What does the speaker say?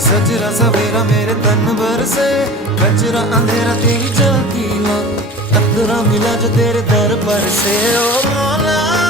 सजरा सवेरा मेरे तन भर से, कचरा अंधेरा तेरी जलती ला, कतरा मिला जो तेरे दर पर से। ओ मौला